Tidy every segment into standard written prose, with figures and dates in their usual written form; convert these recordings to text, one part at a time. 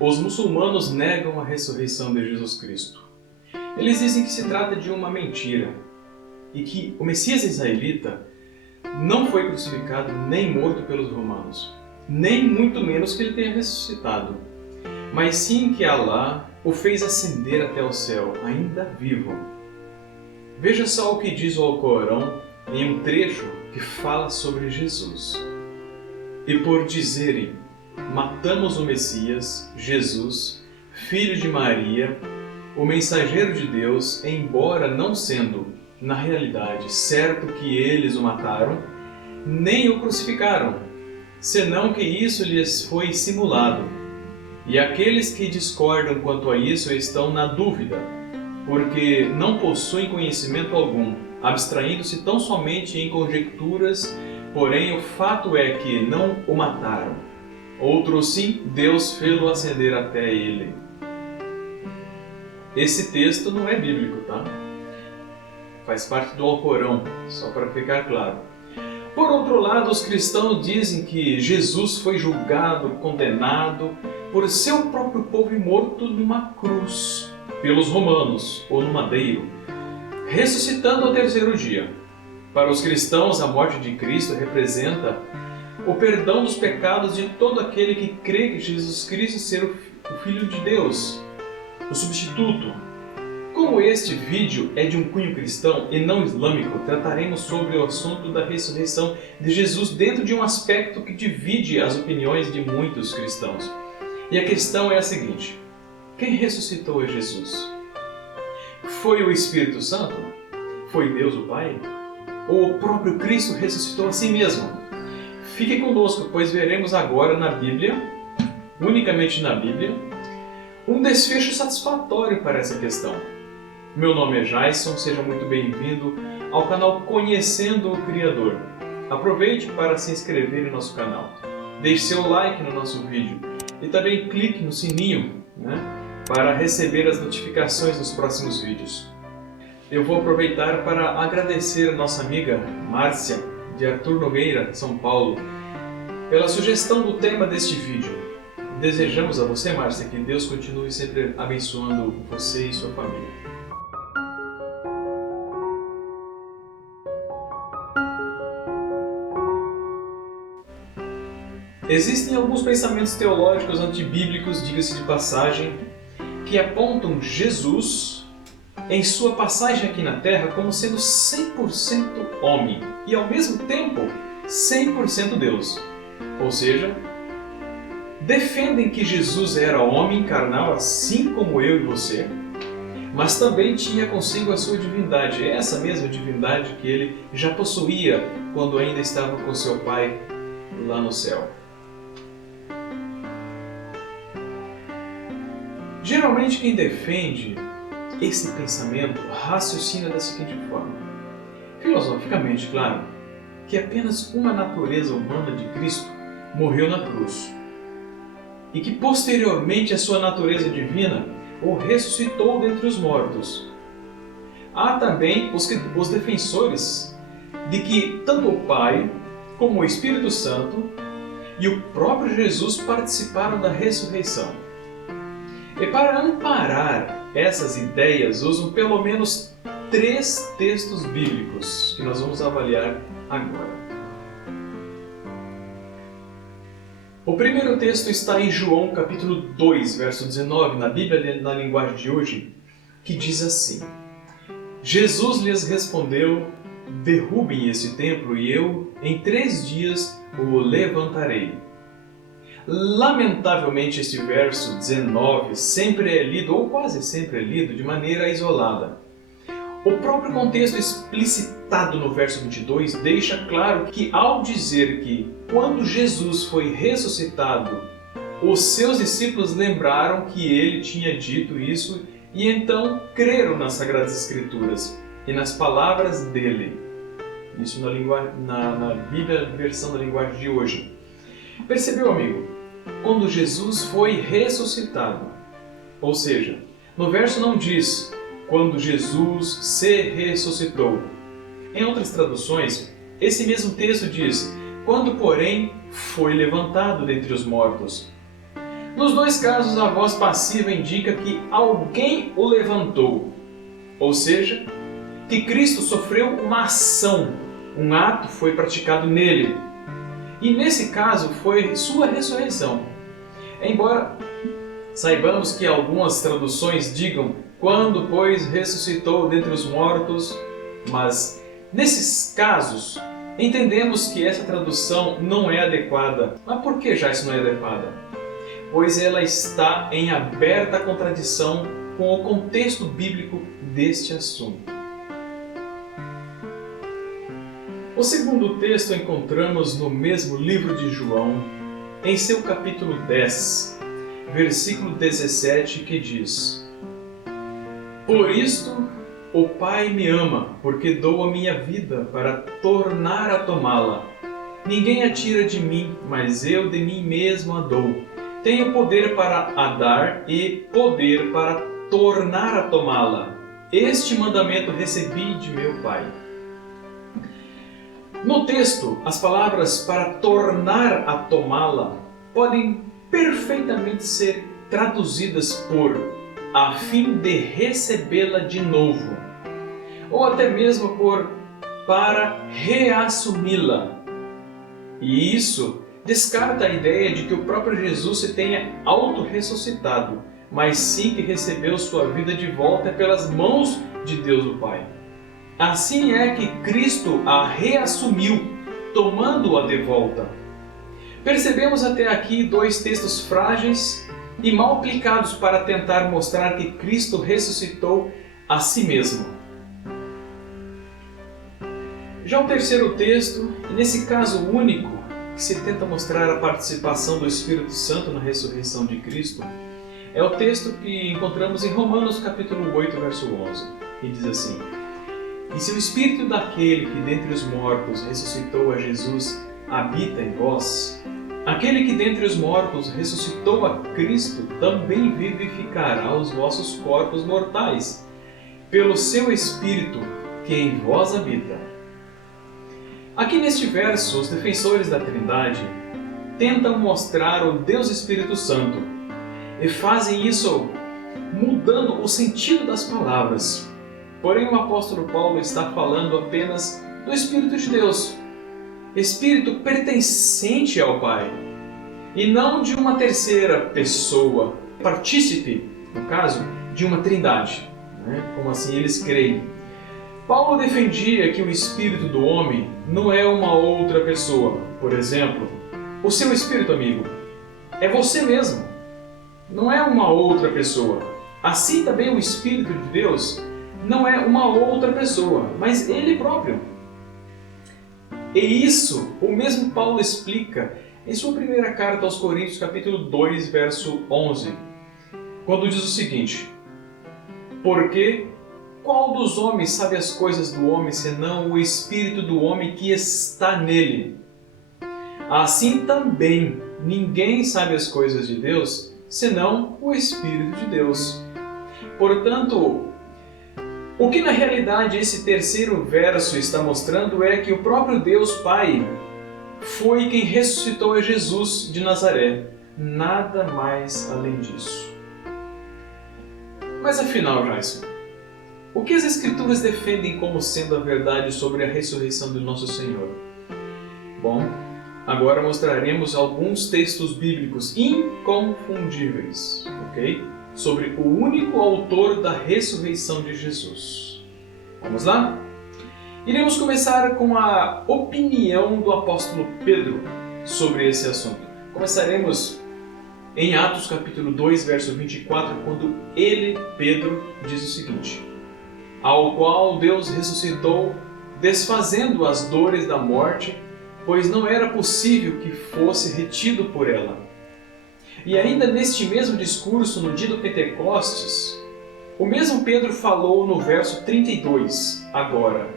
Os muçulmanos negam a ressurreição de Jesus Cristo. Eles dizem que se trata de uma mentira e que o Messias israelita não foi crucificado nem morto pelos romanos, nem muito menos que ele tenha ressuscitado, mas sim que Alá o fez ascender até o céu, ainda vivo. Veja só o que diz o Alcorão em um trecho que fala sobre Jesus. E por dizerem: matamos o Messias, Jesus, filho de Maria, o mensageiro de Deus, embora não sendo, na realidade, certo que eles o mataram, nem o crucificaram, senão que isso lhes foi simulado. E aqueles que discordam quanto a isso estão na dúvida, porque não possuem conhecimento algum, abstraindo-se tão somente em conjecturas, porém o fato é que não o mataram. Outros sim, Deus fê-lo ascender até ele. Esse texto não é bíblico, tá? Faz parte do Alcorão, só para ficar claro. Por outro lado, os cristãos dizem que Jesus foi julgado, condenado por seu próprio povo e morto numa cruz, pelos romanos, ou no madeiro, ressuscitando ao terceiro dia. Para os cristãos, a morte de Cristo representa o perdão dos pecados de todo aquele que crê que Jesus Cristo ser o Filho de Deus, o substituto. Como este vídeo é de um cunho cristão e não islâmico, trataremos sobre o assunto da ressurreição de Jesus dentro de um aspecto que divide as opiniões de muitos cristãos. E a questão é a seguinte: quem ressuscitou Jesus? Foi o Espírito Santo? Foi Deus o Pai? Ou o próprio Cristo ressuscitou a si mesmo? Fique conosco, pois veremos agora na Bíblia, unicamente na Bíblia, um desfecho satisfatório para essa questão. Meu nome é Jason, seja muito bem-vindo ao canal Conhecendo o Criador. Aproveite para se inscrever em nosso canal, deixe seu like no nosso vídeo e também clique no sininho, para receber as notificações dos próximos vídeos. Eu vou aproveitar para agradecer a nossa amiga Márcia, de Arthur Nogueira, São Paulo, pela sugestão do tema deste vídeo. Desejamos a você, Márcia, que Deus continue sempre abençoando você e sua família. Existem alguns pensamentos teológicos antibíblicos, diga-se de passagem, que apontam Jesus em sua passagem aqui na Terra como sendo 100% homem e ao mesmo tempo 100% Deus. Ou seja, defendem que Jesus era homem carnal assim como eu e você, mas também tinha consigo a sua divindade, essa mesma divindade que ele já possuía quando ainda estava com seu Pai lá no céu. Geralmente quem defende esse pensamento raciocina da seguinte forma: filosoficamente, claro, que apenas uma natureza humana de Cristo morreu na cruz e que posteriormente a sua natureza divina o ressuscitou dentre os mortos. Há também os defensores de que tanto o Pai como o Espírito Santo e o próprio Jesus participaram da ressurreição. E para amparar essas ideias, usam pelo menos 3 textos bíblicos que nós vamos avaliar agora. O primeiro texto está em João capítulo 2, verso 19, na Bíblia na linguagem de hoje, que diz assim: Jesus lhes respondeu: derrubem esse templo e eu, em 3 dias, o levantarei. Lamentavelmente, este verso 19 sempre é lido, ou quase sempre é lido, de maneira isolada. O próprio contexto explicitado no verso 22 deixa claro que, ao dizer que, quando Jesus foi ressuscitado, os seus discípulos lembraram que ele tinha dito isso e então creram nas Sagradas Escrituras e nas palavras dele. Isso na Bíblia, versão da linguagem de hoje. Percebeu, amigo? Quando Jesus foi ressuscitado, ou seja, no verso não diz quando Jesus se ressuscitou. Em outras traduções, esse mesmo texto diz quando, porém, foi levantado dentre os mortos. Nos dois casos, a voz passiva indica que alguém o levantou, ou seja, que Cristo sofreu uma ação, um ato foi praticado nele. E nesse caso foi sua ressurreição. Embora saibamos que algumas traduções digam quando, pois, ressuscitou dentre os mortos, mas nesses casos entendemos que essa tradução não é adequada. Mas por que já isso não é adequada? Pois ela está em aberta contradição com o contexto bíblico deste assunto. O segundo texto encontramos no mesmo livro de João, em seu capítulo 10, versículo 17, que diz: Por isto o Pai me ama, porque dou a minha vida para tornar a tomá-la. Ninguém a tira de mim, mas eu de mim mesmo a dou. Tenho poder para a dar e poder para tornar a tomá-la. Este mandamento recebi de meu Pai. No texto, as palavras para tornar a tomá-la podem perfeitamente ser traduzidas por a fim de recebê-la de novo, ou até mesmo por para reassumi-la. E isso descarta a ideia de que o próprio Jesus se tenha auto-ressuscitado, mas sim que recebeu sua vida de volta pelas mãos de Deus o Pai. Assim é que Cristo a reassumiu, tomando-a de volta. Percebemos até aqui dois textos frágeis e mal aplicados para tentar mostrar que Cristo ressuscitou a si mesmo. Já o terceiro texto, e nesse caso único, que se tenta mostrar a participação do Espírito Santo na ressurreição de Cristo, é o texto que encontramos em Romanos capítulo 8, verso 11, e diz assim: E se o Espírito daquele que dentre os mortos ressuscitou a Jesus habita em vós, aquele que dentre os mortos ressuscitou a Cristo também vivificará os vossos corpos mortais, pelo seu Espírito que em vós habita. Aqui neste verso, os defensores da Trindade tentam mostrar o Deus Espírito Santo e fazem isso mudando o sentido das palavras. Porém, o apóstolo Paulo está falando apenas do Espírito de Deus, Espírito pertencente ao Pai, e não de uma terceira pessoa, partícipe, no caso, de uma trindade, como assim eles creem. Paulo defendia que o espírito do homem não é uma outra pessoa. Por exemplo, o seu espírito, amigo, é você mesmo, não é uma outra pessoa. Assim também o Espírito de Deus não é uma outra pessoa, mas Ele próprio. E isso o mesmo Paulo explica em sua primeira carta aos Coríntios, capítulo 2, verso 11, quando diz o seguinte: Porque qual dos homens sabe as coisas do homem, senão o espírito do homem que está nele? Assim também ninguém sabe as coisas de Deus, senão o Espírito de Deus. Portanto, o que na realidade esse terceiro verso está mostrando é que o próprio Deus Pai foi quem ressuscitou a Jesus de Nazaré. Nada mais além disso. Mas afinal, Jason, o que as Escrituras defendem como sendo a verdade sobre a ressurreição do nosso Senhor? Bom, agora mostraremos alguns textos bíblicos inconfundíveis, ok? Sobre o único autor da ressurreição de Jesus. Vamos lá? Iremos começar com a opinião do apóstolo Pedro sobre esse assunto. Começaremos em Atos capítulo 2, verso 24, quando ele, Pedro, diz o seguinte: Ao qual Deus ressuscitou, desfazendo as dores da morte, pois não era possível que fosse retido por ela. E ainda neste mesmo discurso, no dia do Pentecostes, o mesmo Pedro falou no verso 32, agora: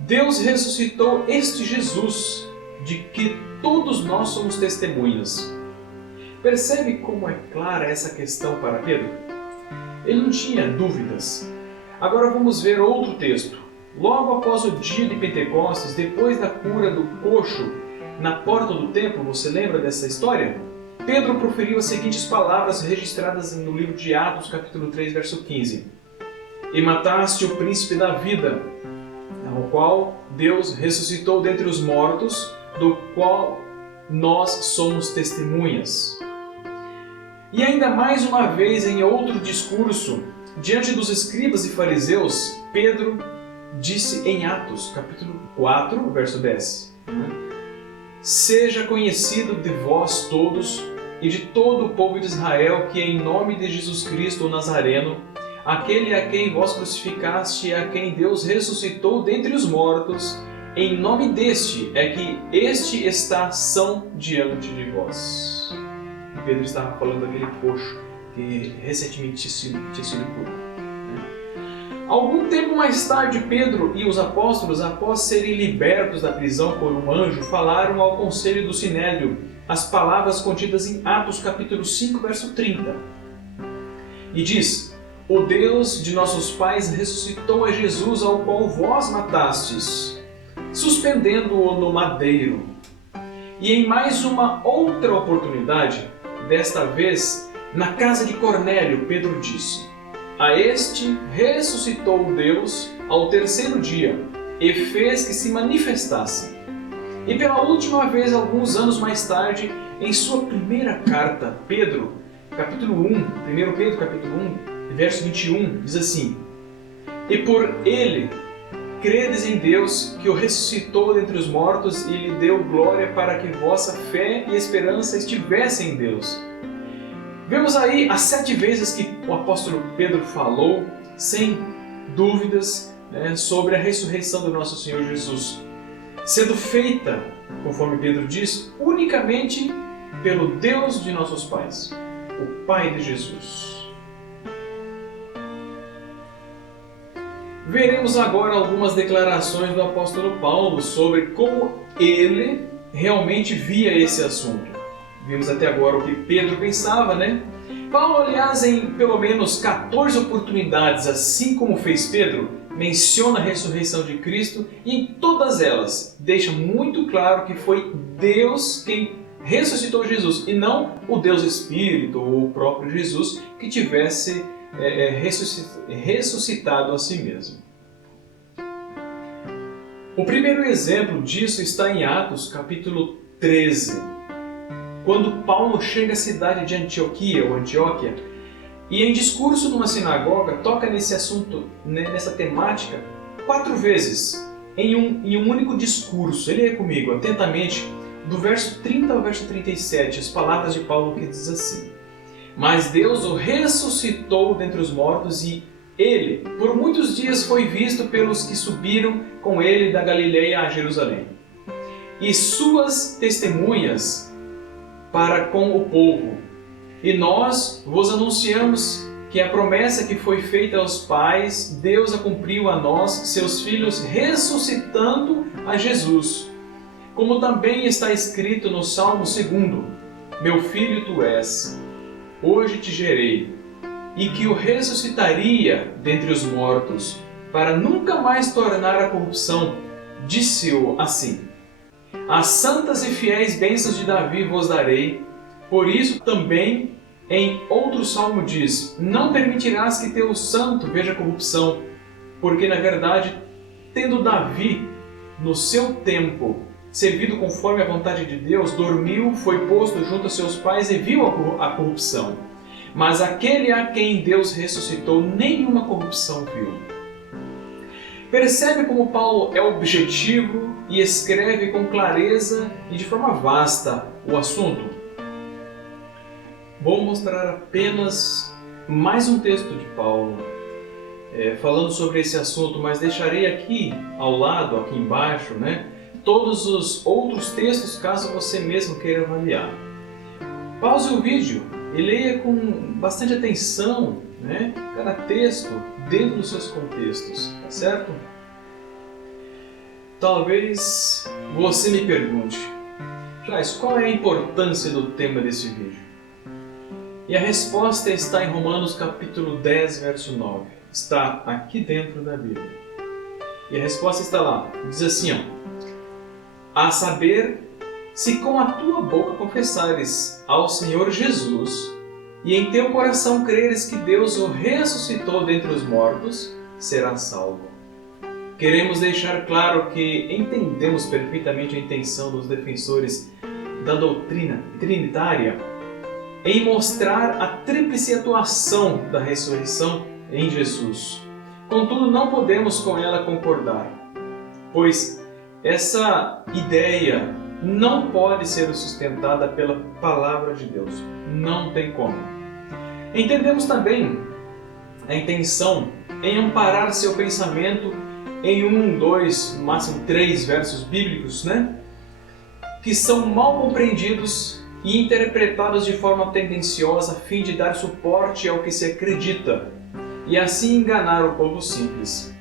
Deus ressuscitou este Jesus, de que todos nós somos testemunhas. Percebe como é clara essa questão para Pedro? Ele não tinha dúvidas. Agora vamos ver outro texto. Logo após o dia de Pentecostes, depois da cura do coxo na porta do templo, você lembra dessa história? Pedro proferiu as seguintes palavras registradas no livro de Atos, capítulo 3, verso 15. E mataste o príncipe da vida, ao qual Deus ressuscitou dentre os mortos, do qual nós somos testemunhas. E ainda mais uma vez, em outro discurso, diante dos escribas e fariseus, Pedro disse em Atos, capítulo 4, verso 10. Seja conhecido de vós todos e de todo o povo de Israel que em nome de Jesus Cristo, o Nazareno, aquele a quem vós crucificaste e a quem Deus ressuscitou dentre os mortos, em nome deste é que este está são diante de vós. Pedro estava falando daquele coxo que recentemente tinha sido curado. Algum tempo mais tarde, Pedro e os apóstolos, após serem libertos da prisão por um anjo, falaram ao conselho do Sinédrio as palavras contidas em Atos capítulo 5, verso 30. E diz: O Deus de nossos pais ressuscitou a Jesus, ao qual vós matastes, suspendendo-o no madeiro. E em mais uma outra oportunidade, desta vez na casa de Cornélio, Pedro disse: A este ressuscitou Deus ao terceiro dia e fez que se manifestasse. E pela última vez, alguns anos mais tarde, em sua primeira carta, Pedro, capítulo 1, 1 Pedro, capítulo 1, verso 21, diz assim: E por ele credes em Deus, que o ressuscitou dentre os mortos e lhe deu glória, para que vossa fé e esperança estivessem em Deus. Vemos aí as 7 vezes que o apóstolo Pedro falou, sem dúvidas, sobre a ressurreição do nosso Senhor Jesus, sendo feita, conforme Pedro diz, unicamente pelo Deus de nossos pais, o Pai de Jesus. Veremos agora algumas declarações do apóstolo Paulo sobre como ele realmente via esse assunto. Vimos até agora o que Pedro pensava, né? Paulo, aliás, em pelo menos 14 oportunidades, assim como fez Pedro, menciona a ressurreição de Cristo e em todas elas deixa muito claro que foi Deus quem ressuscitou Jesus e não o Deus Espírito ou o próprio Jesus que tivesse ressuscitado a si mesmo. O primeiro exemplo disso está em Atos, capítulo 13, quando Paulo chega à cidade de Antioquia, e em discurso numa sinagoga toca nesse assunto, nessa temática, 4 vezes, em um único discurso. Leia comigo atentamente, do verso 30 ao verso 37, as palavras de Paulo que diz assim: Mas Deus o ressuscitou dentre os mortos e ele, por muitos dias, foi visto pelos que subiram com ele da Galileia a Jerusalém. E suas testemunhas para com o povo. E nós vos anunciamos que a promessa que foi feita aos pais, Deus a cumpriu a nós, seus filhos, ressuscitando a Jesus. Como também está escrito no Salmo 2: Meu filho tu és, hoje te gerei, e que o ressuscitaria dentre os mortos, para nunca mais tornar a corrupção. Disse-o assim: As santas e fiéis bênçãos de Davi vos darei. Por isso também em outro salmo diz: Não permitirás que teu santo veja corrupção, porque na verdade, tendo Davi no seu tempo servido conforme a vontade de Deus, dormiu, foi posto junto a seus pais e viu a corrupção. Mas aquele a quem Deus ressuscitou, nenhuma corrupção viu. Percebe como Paulo é objetivo e escreve com clareza e de forma vasta o assunto? Vou mostrar apenas mais um texto de Paulo falando sobre esse assunto, mas deixarei aqui ao lado, aqui embaixo, todos os outros textos, caso você mesmo queira avaliar. Pause o vídeo e leia com bastante atenção, cada texto dentro dos seus contextos, tá certo? Talvez você me pergunte: Jais, qual é a importância do tema desse vídeo? E a resposta está em Romanos capítulo 10, verso 9. Está aqui dentro da Bíblia. E a resposta está lá. Diz assim, a saber, Se com a tua boca confessares ao Senhor Jesus e em teu coração creres que Deus o ressuscitou dentre os mortos, serás salvo. Queremos deixar claro que entendemos perfeitamente a intenção dos defensores da doutrina trinitária em mostrar a tríplice atuação da ressurreição em Jesus. Contudo, não podemos com ela concordar, pois essa ideia não pode ser sustentada pela palavra de Deus. Não tem como. Entendemos também a intenção em amparar seu pensamento em 2, no máximo 3 versos bíblicos, que são mal compreendidos e interpretados de forma tendenciosa a fim de dar suporte ao que se acredita e assim enganar o povo simples.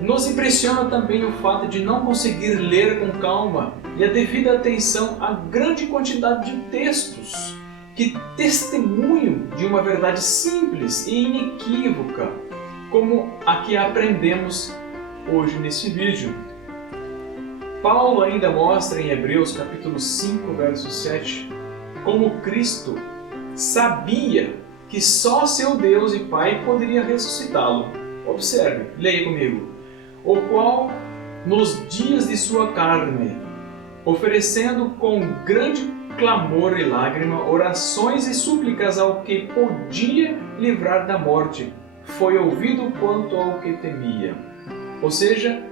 Nos impressiona também o fato de não conseguir ler com calma e a devida atenção à grande quantidade de textos que testemunham de uma verdade simples e inequívoca, como a que aprendemos hoje nesse vídeo. Paulo ainda mostra em Hebreus capítulo 5, verso 7, como Cristo sabia que só seu Deus e Pai poderia ressuscitá-lo. Observe, leia comigo. O qual, nos dias de sua carne, oferecendo com grande clamor e lágrima, orações e súplicas ao que podia livrar da morte, foi ouvido quanto ao que temia. Ou seja,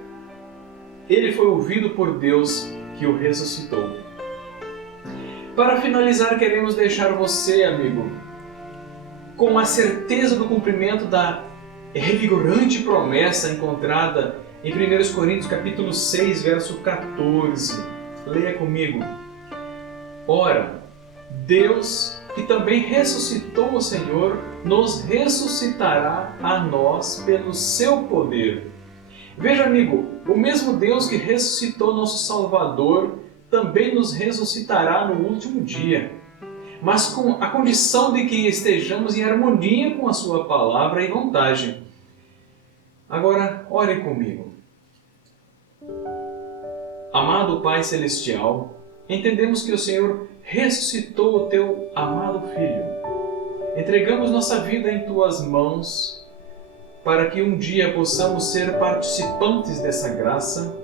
ele foi ouvido por Deus que o ressuscitou. Para finalizar, queremos deixar você, amigo, com a certeza do cumprimento da revigorante promessa encontrada em 1 Coríntios capítulo 6, verso 14. Leia comigo. Ora, Deus, que também ressuscitou o Senhor, nos ressuscitará a nós pelo seu poder. Veja, amigo, o mesmo Deus que ressuscitou nosso Salvador também nos ressuscitará no último dia, mas com a condição de que estejamos em harmonia com a sua palavra e vontade. Agora, ore comigo. Amado Pai Celestial, entendemos que o Senhor ressuscitou o Teu amado Filho. Entregamos nossa vida em Tuas mãos para que um dia possamos ser participantes dessa graça,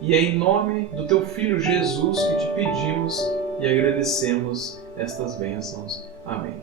e é em nome do Teu Filho Jesus que te pedimos e agradecemos estas bênçãos. Amém.